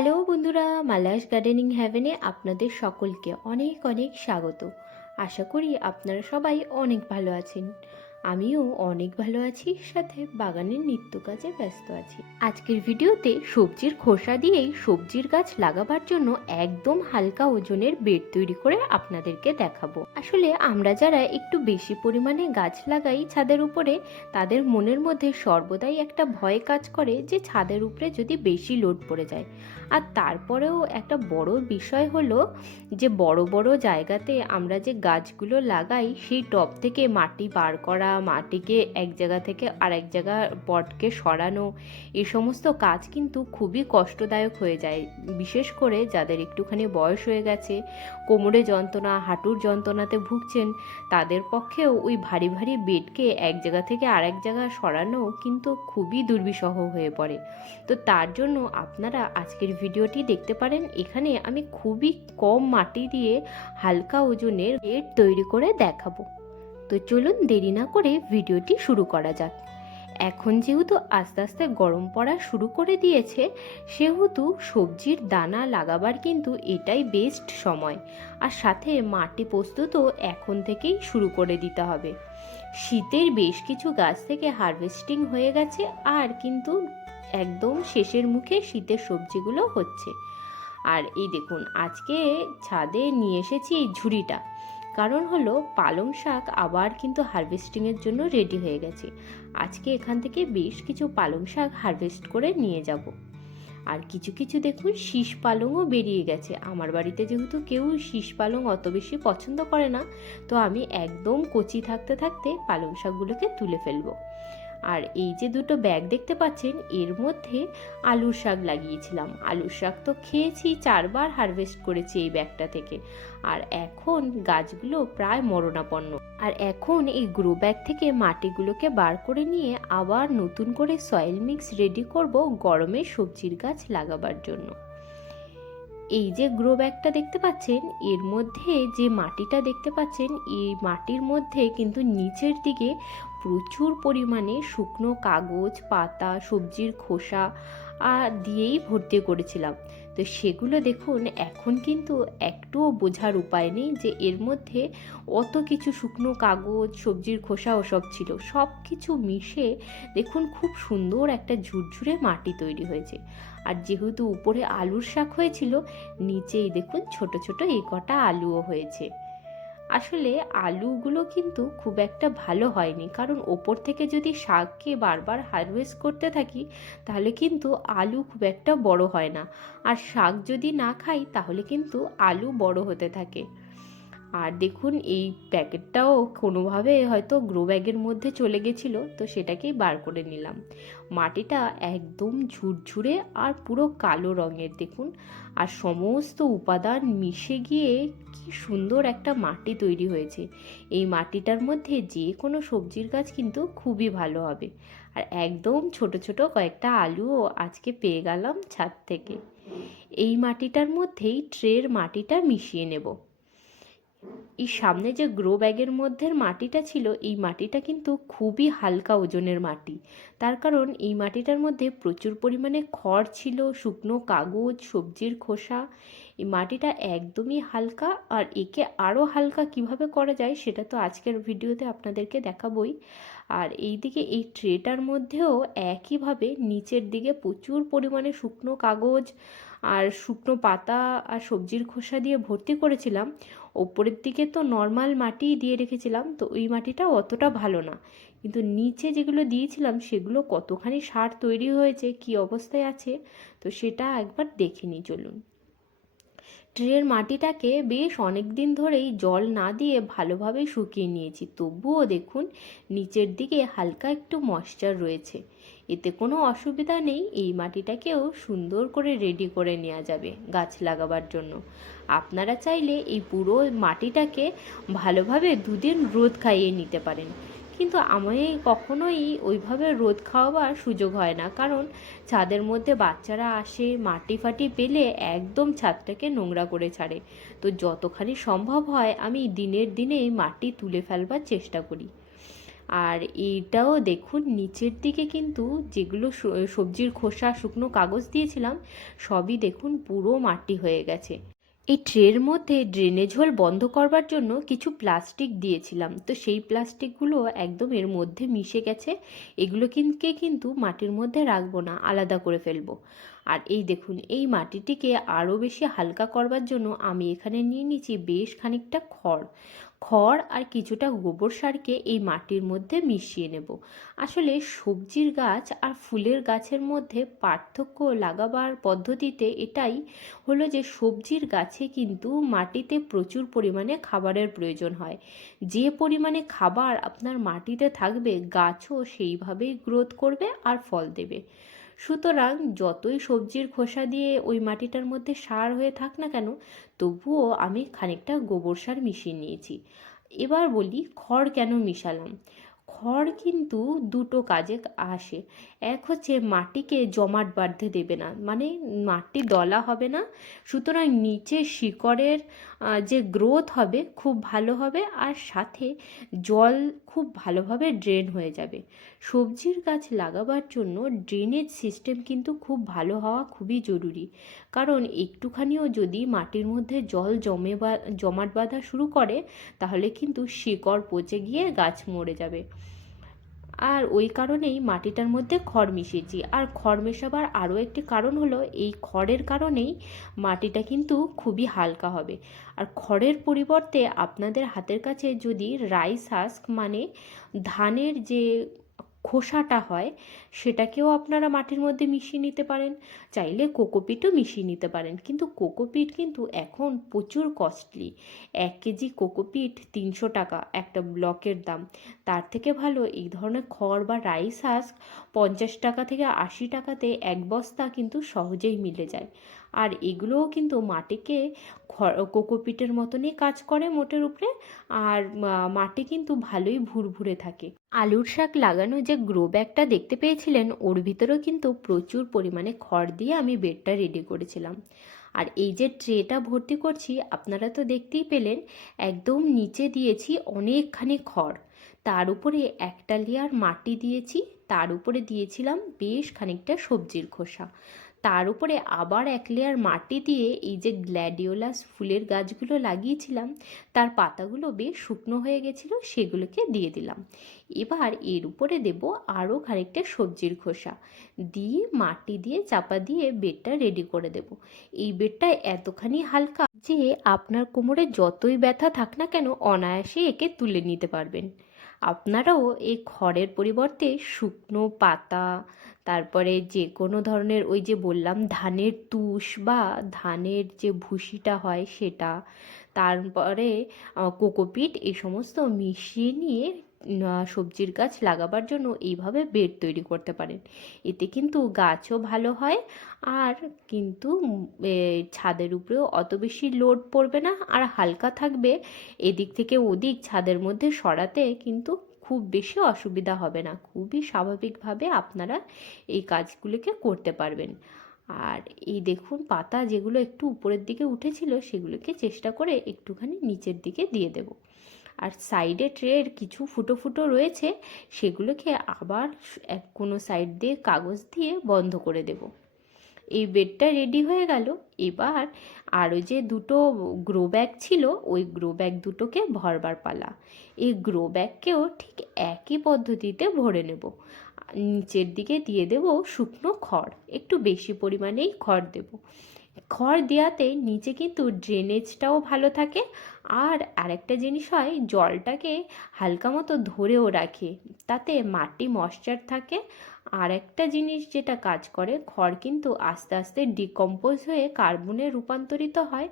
Hello বন্ধুরা, Mala's gardening হ্যাভেনে আপনাদের সকলকে অনেক অনেক স্বাগত। আশা করি আপনারা সবাই অনেক ভালো আছেন। আমিও অনেক ভালো আছি, সাথে বাগানের নিত্য কাজে ব্যস্ত আছি। আজকের ভিডিওতে সবজির খোসা দিয়েই সবজির গাছ লাগাবার জন্য একদম হালকা ওজনের বেড তৈরি করে আপনাদেরকে দেখাবো। আসলে আমরা যারা একটু বেশি পরিমাণে গাছ লাগাই ছাদের উপরে, তাদের মনের মধ্যে সর্বদাই একটা ভয় কাজ করে যে ছাদের উপরে যদি বেশি লোড পড়ে যায়। আর তারপরেও একটা বড় বিষয় হলো যে বড় বড় জায়গাতে আমরা যে গাছগুলো লাগাই সেই টব থেকে মাটি বার করা, মাটিকে এক জায়গা থেকে আরেক জায়গা পটকে সরানো, এই সমস্ত কাজ কিন্তু খুবই কষ্টদায়ক হয়ে যায়। বিশেষ করে যাদের একটুখানি বয়স হয়ে গেছে, কোমরে যন্ত্রণা, হাঁটুর যন্ত্রণাতে ভুগছেন, তাদের পক্ষেও ওই ভারী ভারী বেডকে এক জায়গা থেকে আরেক জায়গা সরানো কিন্তু খুবই দুর্বিষহ হয়ে পড়ে। তো তার জন্য আপনারা আজকের ভিডিওটি দেখতে পারেন। এখানে আমি খুবই কম মাটি দিয়ে হালকা ওজনের বেড তৈরি করে দেখাবো। তো চলুন দেরি না করে ভিডিওটি শুরু করা যাক। এখন যেহেতু আস্তে আস্তে গরম পড়া শুরু করে দিয়েছে, সেহেতু সবজির দানা লাগাবার কিন্তু এটাই বেস্ট সময়। আর সাথে মাটি প্রস্তুতও এখন থেকেই শুরু করে দিতে হবে। শীতের বেশ কিছু গাছ থেকে হারভেস্টিং হয়ে গেছে, আর কিন্তু একদম শেষের মুখে শীতের সবজিগুলো হচ্ছে। আর এই দেখুন, আজকে ছাদে নিয়ে এসেছি এই ঝুড়িটা, কারণ হলো পালং শাক আবার কিন্তু হারভেস্টিংয়ের জন্য রেডি হয়ে গেছে। আজকে এখান থেকে বেশ কিছু পালং শাক হারভেস্ট করে নিয়ে যাব। আর কিছু কিছু দেখুন শীষ পালংও বেরিয়ে গেছে। আমার বাড়িতে যেহেতু কেউ শীষ পালং অত বেশি পছন্দ করে না, তো আমি একদম কচি থাকতে থাকতে পালং শাকগুলোকে তুলে ফেলবো। আর এই যে দুটো ব্যাগ দেখতে পাচ্ছেন, এর মধ্যে আলুর শাক লাগিয়েছিলাম। আলুর শাক তো খেয়েছি, 4বার হারভেস্ট করেছি এই ব্যাগটা থেকে। আর এখন গাছগুলো প্রায় মরণাপন্ন। আর এখন এই গ্রো ব্যাগ থেকে মাটিগুলোকে বার করে নিয়ে আবার নতুন করে সয়েল মিক্স রেডি করব গরমে সবজির গাছ লাগাবার জন্য। এই যে গ্রো ব্যাগটা দেখতে পাচ্ছেন, এর মধ্যে যে মাটিটা দেখতে পাচ্ছেন, এই মাটির মধ্যে কিন্তু নিচের দিকে প্রচুর পরিমাণে শুকনো কাগজ, পাতা, সবজির খোসা দিয়েই ভর্তি করেছিলাম। তো সেগুলো দেখুন এখন কিন্তু একটুও বোঝার উপায় নেই যে এর মধ্যে অত কিছু শুকনো কাগজ, সবজির খোসা ওসব ছিল। সব কিছু মিশে দেখুন খুব সুন্দর একটা ঝুরঝুরে মাটি তৈরি হয়েছে। আর যেহেতু উপরে আলুর শাক হয়েছিল, নিচেই দেখুন ছোট ছোট এই কটা আলুও হয়েছে। আসলে আলুগুলো কিন্তু খুব একটা ভালো হয়নি, কারণ ওপর থেকে যদি শাককে বারবার হারভেস্ট করতে থাকি, তাহলে কিন্তু আলু খুব একটা বড় হয় না। আর শাক যদি না খাই, তাহলে কিন্তু আলু বড় হতে থাকে। আর দেখুন এই প্যাকেটটাও কোনোভাবে হয়তো গ্রো ব্যাগের মধ্যে চলে গেছিলো, তো সেটাকেই বার করে নিলাম। মাটিটা একদম ঝুরঝুরে আর পুরো কালো রঙের দেখুন। আর সমস্ত উপাদান মিশে গিয়ে কি সুন্দর একটা মাটি তৈরি হয়েছে। এই মাটিটার মধ্যে যে কোনো সবজির গাছ কিন্তু খুবই ভালো হবে। আর একদম ছোট ছোট কয়েকটা আলুও আজকে পেয়ে গেলাম ছাদ থেকে। এই মাটিটার মধ্যেই ট্রের মাটিটা মিশিয়ে নেব। এই সামনে যে গ্রো ব্যাগের মধ্যে মাটিটা ছিল, এই মাটিটা কিন্তু খুবই হালকা ওজনের মাটি। তার কারণ এই মাটিটার মধ্যে প্রচুর পরিমাণে খড় ছিল, শুকনো কাগজ, সবজির খোসা। এই মাটিটা একদমই হালকা, আর একে আরও হালকা কিভাবে করা যায় সেটা তো আজকের ভিডিওতে আপনাদেরকে দেখাবই। আর এই দিকে এই ট্রেটার মধ্যেও একইভাবে নিচের দিকে প্রচুর পরিমাণে শুকনো কাগজ আর শুকনো পাতা আর সবজির খোসা দিয়ে ভর্তি করেছিলাম। ওপরের দিকে তো নর্মাল মাটিই দিয়ে রেখেছিলাম, তো ওই মাটিটা অতটা ভালো না, কিন্তু নিচে যেগুলো দিয়েছিলাম সেগুলো কতখানি সার তৈরি হয়েছে, কি অবস্থায় আছে, তো সেটা একবার দেখে নিই চলুন। ট্রের মাটিটাকে বেশ অনেক দিন ধরেই জল না দিয়ে ভালোভাবে শুকিয়ে নিয়েছি, তবুও দেখুন নিচের দিকে হালকা একটু ময়েশ্চার রয়েছে। এতে কোনো অসুবিধা নেই, এই মাটিটাকেও সুন্দর করে রেডি করে নেওয়া যাবে গাছ লাগাবার জন্য। আপনারা চাইলে এই পুরো মাটিটাকে ভালোভাবে 2 দিন রোদ খাইয়ে নিতে পারেন, কিন্তু আমি কখনোই ওইভাবে রোদ খাওয়াবার সুযোগ হয় না, কারণ ছাদের মধ্যে বাচ্চারা আসে, মাটি ফাটি পেলে একদম ছাদটাকে নোংরা করে ছাড়ে। তো যতখানি সম্ভব হয় আমি দিনের দিনে মাটি তুলে ফেলবার চেষ্টা করি। আর এইটাও দেখুন নিচের দিকে কিন্তু যেগুলো সবজির খোসা শুকনো কাগজ দিয়েছিলাম সবই দেখুন পুরো মাটি হয়ে গেছে। এই ট্রের মধ্যে ড্রেনেজ হোল বন্ধ করবার জন্য কিছু প্লাস্টিক দিয়েছিলাম, তো সেই প্লাস্টিকগুলো একদম এর মধ্যে মিশে গেছে। এগুলো কিন্তু মাটির মধ্যে রাখবো না, আলাদা করে ফেলবো। আর এই দেখুন এই মাটিটিকে আরও বেশি হালকা করবার জন্য আমি এখানে নিয়ে নিয়েছি বেশ খানিকটা খড়। খড় আর কিছুটা গোবর সারকে এই মাটির মধ্যে মিশিয়ে নেব। আসলে সবজির গাছ আর ফুলের গাছের মধ্যে পার্থক্য লাগাবার পদ্ধতিতে এটাই হলো যে সবজির গাছে কিন্তু মাটিতে প্রচুর পরিমাণে খাবারের প্রয়োজন হয়। যে পরিমাণে খাবার আপনার মাটিতে থাকবে গাছও সেইভাবেই গ্রোথ করবে আর ফল দেবে। সুতরাং যতই সবজির খোসা দিয়ে ওই মাটিটার মধ্যে সার হয়ে থাক না কেন, তবুও আমি খানিকটা গোবর সার মিশিয়ে নিয়েছি। এবার বলি খড় কেন মিশালাম। খড় কিন্তু দুটো কাজে আসে। এক হচ্ছে মাটিকে জমাট বাঁধতে দেবে না, মানে মাটি দলা হবে না, সুতরাং নিচে শিকড়ের যে গ্রোথ হবে খুব ভালো হবে, আর সাথে জল খুব ভালোভাবে ড্রেন হয়ে যাবে। সবজির গাছ লাগাবার জন্য ড্রেনেজ সিস্টেম কিন্তু খুব ভালো হওয়া খুবই জরুরি, কারণ একটুখানিও যদি মাটির মধ্যে জল জমাট বাঁধা শুরু করে তাহলে কিন্তু শিকড় পচে গিয়ে গাছ মরে যাবে। আর ওই কারণেই মাটিটার মধ্যে খড় মিশিয়েছি। আর খড় মেশাবার আরও একটি কারণ হলো এই খড়ের কারণেই মাটিটা কিন্তু খুবই হালকা হবে। আর খড়ের পরিবর্তে আপনাদের হাতের কাছে যদি রাইস হাস্ক মানে ধানের যে খোসাটা হয় সেটাকেও আপনারা মাটির মধ্যে মিশিয়ে নিতে পারেন। চাইলে কোকোপিটও মিশিয়ে নিতে পারেন, কিন্তু কোকোপিট কিন্তু এখন প্রচুর কস্টলি। 1 কেজি কোকোপিট 300 টাকা একটা ব্লকের দাম। তার থেকে ভালো এই ধরনের খড় বা রাইস হাস্ক 50 টাকা থেকে 80 টাকাতে এক বস্তা কিন্তু সহজেই মিলে যায়। আর এগুলোও কিন্তু মাটিকে কোকোপিটের মতনই কাজ করে মোটের উপরে। আর মাটি কিন্তু ভালোই ভুরভুরে থাকে। আলুর শাক লাগানো যে গ্রো ব্যাগটা দেখতে পেয়েছিলেন ওর ভিতরেও কিন্তু প্রচুর পরিমাণে খড় দিয়ে আমি বেডটা রেডি করেছিলাম। আর এই যে ট্রেটা ভর্তি করছি আপনারা তো দেখতেই পেলেন, একদম নিচে দিয়েছি অনেকখানি খড়, তার উপরে একটা লেয়ার মাটি দিয়েছি, তার উপরে দিয়েছিলাম বেশ খানিকটা সবজির খোসা, তার উপরে আবার এক লেয়ার মাটি দিয়ে এই যে গ্ল্যাডিওলাস ফুলের গাছগুলো লাগিয়েছিলাম তার পাতাগুলো বেশ শুকনো হয়ে গেছিলো সেগুলোকে দিয়ে দিলাম। এবার এর উপরে দেব আরও খানিকটা সবজির খোসা দিয়ে মাটি দিয়ে চাপা দিয়ে বেডটা রেডি করে দেব। এই বেডটা এতখানি হালকা যে আপনার কোমরে যতই ব্যথা থাক না কেন অনায়াসে একে তুলে নিতে পারবেন। আপনারাও এই খড়ের পরিবর্তে শুকনো পাতা, তারপরে যে কোনো ধরনের ওই যে বললাম ধানের তুষ বা ধানের যে ভুসিটা হয় সেটা, তারপরে কোকোপিট, এই সমস্ত মিশিয়ে নিয়ে সবজির গাছ লাগাবার জন্য এইভাবে বেড তৈরি করতে পারেন। এতে কিন্তু গাছও ভালো হয়, আর কিন্তু ছাদের উপরেও অত বেশি লোড পড়বে না, আর হালকা থাকবে। এদিক থেকে ওদিক ছাদের মধ্যে সরাতে কিন্তু খুব বেশি অসুবিধা হবে না, খুবই স্বাভাবিকভাবে আপনারা এই কাজগুলোকে করতে পারবেন। আর এই দেখুন পাতা যেগুলো একটু উপরের দিকে উঠেছিল সেগুলোকে চেষ্টা করে একটুখানি নিচের দিকে দিয়ে দেব। আর সাইডে ট্রের কিছু ফুটো ফুটো রয়েছে সেগুলোকে আবার কোনো সাইড দিয়ে কাগজ দিয়ে বন্ধ করে দেব। এই বেডটা রেডি হয়ে গেল। এবার আরও যে দুটো গ্রো ব্যাগ ছিল ওই গ্রো ব্যাগ দুটোকে ভরবার পালা। এই গ্রো ব্যাগকেও ঠিক একই পদ্ধতিতে ভরে নেব। নিচের দিকে দিয়ে দেব শুকনো খড়, একটু বেশি পরিমাণেই খড় দেব। খড় দেওয়াতে নিচে কিন্তু ড্রেনেজটাও ভালো থাকে, আর আরেকটা জিনিস হয় জলটাকে হালকা মতো ধরেও রাখে, তাতে মাটি ময়েশ্চার থাকে। আর একটা জিনিস যেটা কাজ করে, খড় কিন্তু আস্তে আস্তে ডিকম্পোজ হয়ে কার্বনে রূপান্তরিত হয়,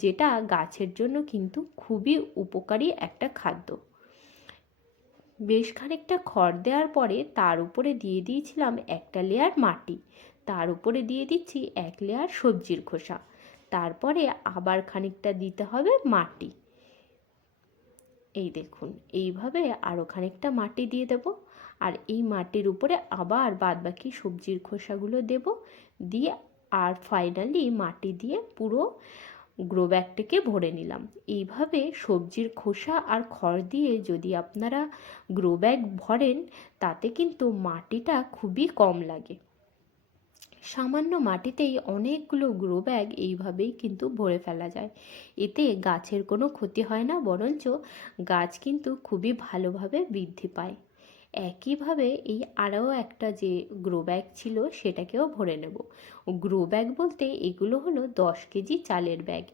যেটা গাছের জন্য কিন্তু খুবই উপকারী একটা খাদ্য। বেশ খানিকটা খড় দেওয়ার পরে তার উপরে দিয়ে দিয়েছিলাম একটা লেয়ার মাটি, তার উপরে দিয়ে দিচ্ছি এক লেয়ার সবজির খোসা, তারপরে আবার খানিকটা দিতে হবে মাটি। এই দেখুন এইভাবে আরও খানিকটা মাটি দিয়ে দেব, আর এই মাটির উপরে আবার বাদবাকি সবজির খোসাগুলো দেব, দিয়ে আর ফাইনালি মাটি দিয়ে পুরো গ্রো ব্যাগটিকে ভরে নিলাম। এইভাবে সবজির খোসা আর খড় দিয়ে যদি আপনারা গ্রো ব্যাগ ভরেন তাতে কিন্তু মাটিটা খুবই কম লাগে। সামান্য মাটিতেই অনেকগুলো গ্রো ব্যাগ এইভাবেই কিন্তু ভরে ফেলা যায়। এতে গাছের কোনো ক্ষতি হয় না, বরঞ্চ গাছ কিন্তু খুবই ভালোভাবে বৃদ্ধি পায়। একইভাবে এই আরও একটা যে গ্রো ব্যাগ ছিল সেটাকেও ভরে নেব। গ্রো ব্যাগ বলতে এগুলো হলো 10 কেজি চালের ব্যাগ।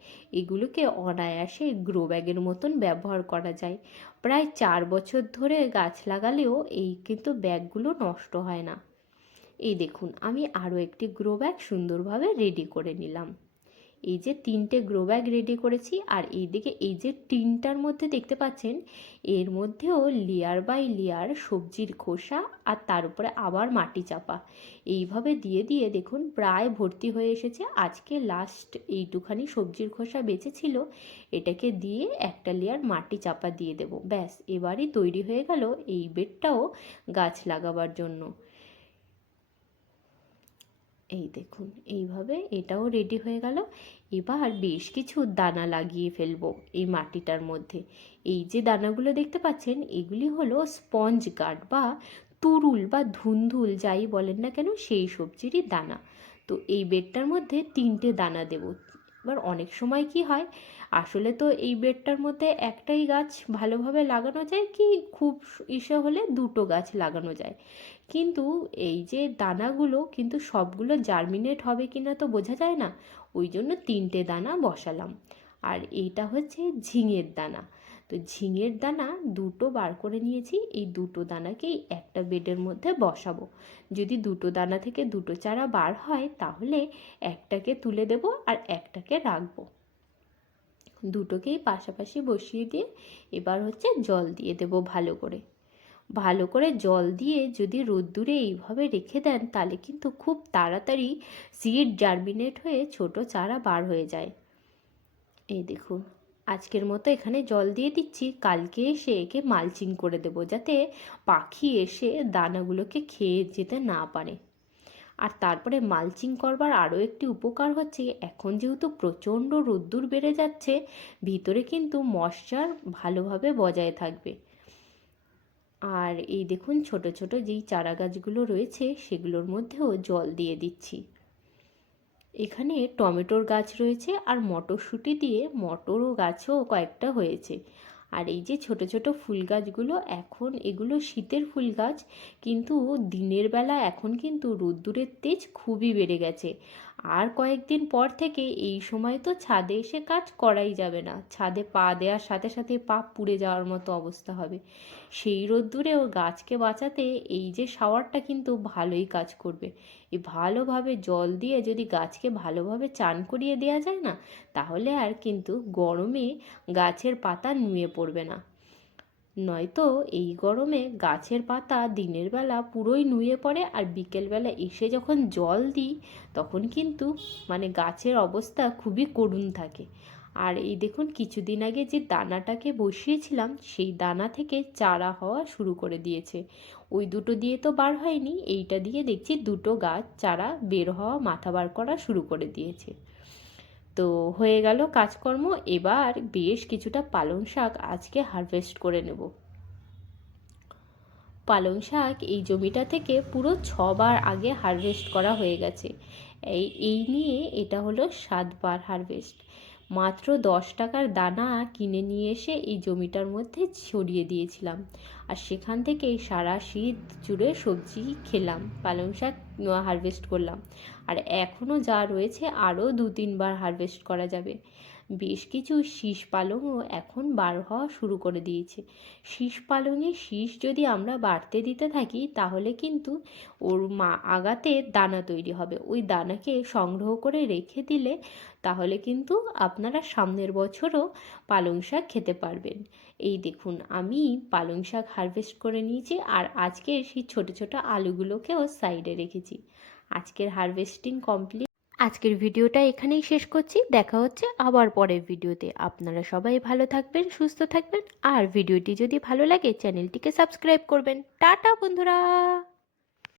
এগুলোকে অনায়াসে গ্রো ব্যাগের মতন ব্যবহার করা যায়। প্রায় 4 বছর ধরে গাছ লাগালেও এই কিন্তু ব্যাগগুলো নষ্ট হয় না। এই দেখুন আমি আরও একটি গ্রো ব্যাগ সুন্দরভাবে রেডি করে নিলাম। এই যে 3টে গ্রো ব্যাগ রেডি করেছি, আর এইদিকে এই যে টিনটার মধ্যে দেখতে পাচ্ছেন এর মধ্যেও লেয়ার বাই লেয়ার সবজির খোসা আর তার উপরে আবার মাটি চাপা এইভাবে দিয়ে দিয়ে দেখুন প্রায় ভর্তি হয়ে এসেছে। আজকে লাস্ট এইটুখানি সবজির খোসা বেঁচে ছিল, এটাকে দিয়ে একটা লেয়ার মাটি চাপা দিয়ে দেব। ব্যাস, এবারই তৈরি হয়ে গেল এই বেডটাও গাছ লাগাবার জন্য। এই দেখুন এইভাবে এটাও রেডি হয়ে গেল। এবার বেশ কিছু দানা লাগিয়ে ফেলবো এই মাটিটার মধ্যে। এই যে দানাগুলো দেখতে পাচ্ছেন এগুলি হলো স্পঞ্জ গার্ড বা তুরুল বা ধুন্দুল যাই বলেন না কেন সেই সবজিরই দানা। তো এই বেডটার মধ্যে 3টে দানা দেব। এবার অনেক সময় কি হয়, আসলে তো এই বেডটার মধ্যে একটাই গাছ ভালোভাবে লাগানো যায়, কি খুব ইসে হলে 2টো গাছ লাগানো যায়, কিন্তু এই যে দানাগুলো কিন্তু সবগুলো জার্মিনেট হবে কিনা তো বোঝা যায় না, ওই জন্য 3টে দানা বসালাম। আর এইটা হচ্ছে ঝিঙের দানা। তো ঝিঙের দানা 2টো বার করে নিয়েছি, এই 2টো দানাকেই একটা বেডের মধ্যে বসাবো। যদি 2টো দানা থেকে 2টো চারা বার হয় তাহলে একটাকে তুলে দেব আর একটাকে রাখবো। দুটোকেই পাশাপাশি বসিয়ে দিয়ে এবার হচ্ছে জল দিয়ে দেব ভালো করে। ভালো করে জল দিয়ে যদি রোদ্দুরে এইভাবে রেখে দেন তাহলে কিন্তু খুব তাড়াতাড়ি সিড জার্মিনেট হয়ে ছোট চারা বার হয়ে যায়। এই দেখুন আজকের মতো এখানে জল দিয়ে দিচ্ছি, কালকে এসে একে মালচিং করে দেব যাতে পাখি এসে দানাগুলোকে খেয়ে যেতে না পারে। আর তারপরে মালচিং করবার আরও একটি উপকার হচ্ছে, এখন যেহেতু প্রচণ্ড রোদ্দুর বেড়ে যাচ্ছে ভিতরে কিন্তু ময়েশ্চার ভালোভাবে বজায় থাকবে। আর এই দেখুন ছোট ছোট যেই চারা গাছগুলো রয়েছে সেগুলোর মধ্যেও জল দিয়ে দিচ্ছি। এখানে টমেটোর গাছ রয়েছে আর মটরশুঁটি দিয়ে মটরও গাছও কয়েকটা হয়েছে। আর এই যে ছোট ছোট ফুল গাছগুলো, এখন এগুলো শীতের ফুল গাছ, কিন্তু দিনের বেলা এখন কিন্তু রোদ্দুরের তেজ খুবই বেড়ে গেছে। আর কয়েকদিন পর থেকে এই সময় তো ছাদে এসে কাজ করাই যাবে না, ছাদে পা দেওয়ার সাথে সাথে পা পুড়ে যাওয়ার মতো অবস্থা হবে। সেই রোদ্দুরেও গাছকে বাঁচাতে এই যে শাওয়ারটা কিন্তু ভালোই কাজ করবে। এই ভালোভাবে জল দিয়ে যদি গাছকে ভালোভাবে চান করিয়ে দেওয়া যায় না, তাহলে আর কিন্তু গরমে গাছের পাতা নুয়ে পড়বে না। নয়তো এই গরমে গাছের পাতা দিনের বেলা পুরোই নুয়ে পড়ে, আর বিকেলবেলা এসে যখন জল দিই তখন কিন্তু মানে গাছের অবস্থা খুবই করুণ থাকে। আর এই দেখুন কিছুদিন আগে যে দানাটাকে বসিয়েছিলাম সেই দানা থেকে চারা হওয়া শুরু করে দিয়েছে। ওই দুটো দিয়ে তো বার হয়নি, এইটা দিয়ে দেখছি 2টো গাছ চারা বের হওয়া মাথা বার করা শুরু করে দিয়েছে। তো হয়ে গেল কাজকর্ম। এবার বেশ কিছুটা পালং শাক আজকে হারভেস্ট করে নেব। পালং শাক এই জমিটা থেকে পুরো 6বার আগে হারভেস্ট করা হয়ে গেছে। এই নিয়ে এটা হলো 7বার হারভেস্ট। মাত্র 10 টাকার দানা কিনে নিয়ে এসে এই জমিটার মধ্যে ছড়িয়ে দিয়েছিলাম, আর সেখান থেকেই সারা শীত জুড়ে সবজি খেলাম, পালং শাক হারভেস্ট করলাম। আর এখনও যা রয়েছে আরও 2-3বার হারভেস্ট করা যাবে। বেশ কিছু শীষ পালংও এখন বার হওয়া শুরু করে দিয়েছে। শীষ পালংয়ে শীষ যদি আমরা বাড়তে দিতে থাকি তাহলে কিন্তু ওর আগাতে দানা তৈরি হবে, ওই দানাকে সংগ্রহ করে রেখে দিলে তাহলে কিন্তু আপনারা সামনের বছরও পালং শাক খেতে পারবেন। এই দেখুন আমি পালং শাক হারভেস্ট করে নিয়েছি, আর আজকে সেই ছোট ছোট আলুগুলোকেও সাইডে রেখেছি। আজকের হারভেস্টিং কমপ্লিট। আজকের ভিডিওটা এখানেই শেষ করছি, দেখা হচ্ছে আবার পরের ভিডিওতে। আপনারা সবাই ভালো থাকবেন, সুস্থ থাকবেন, আর ভিডিওটি যদি ভালো লাগে চ্যানেলটিকে সাবস্ক্রাইব করবেন। টাটা বন্ধুরা।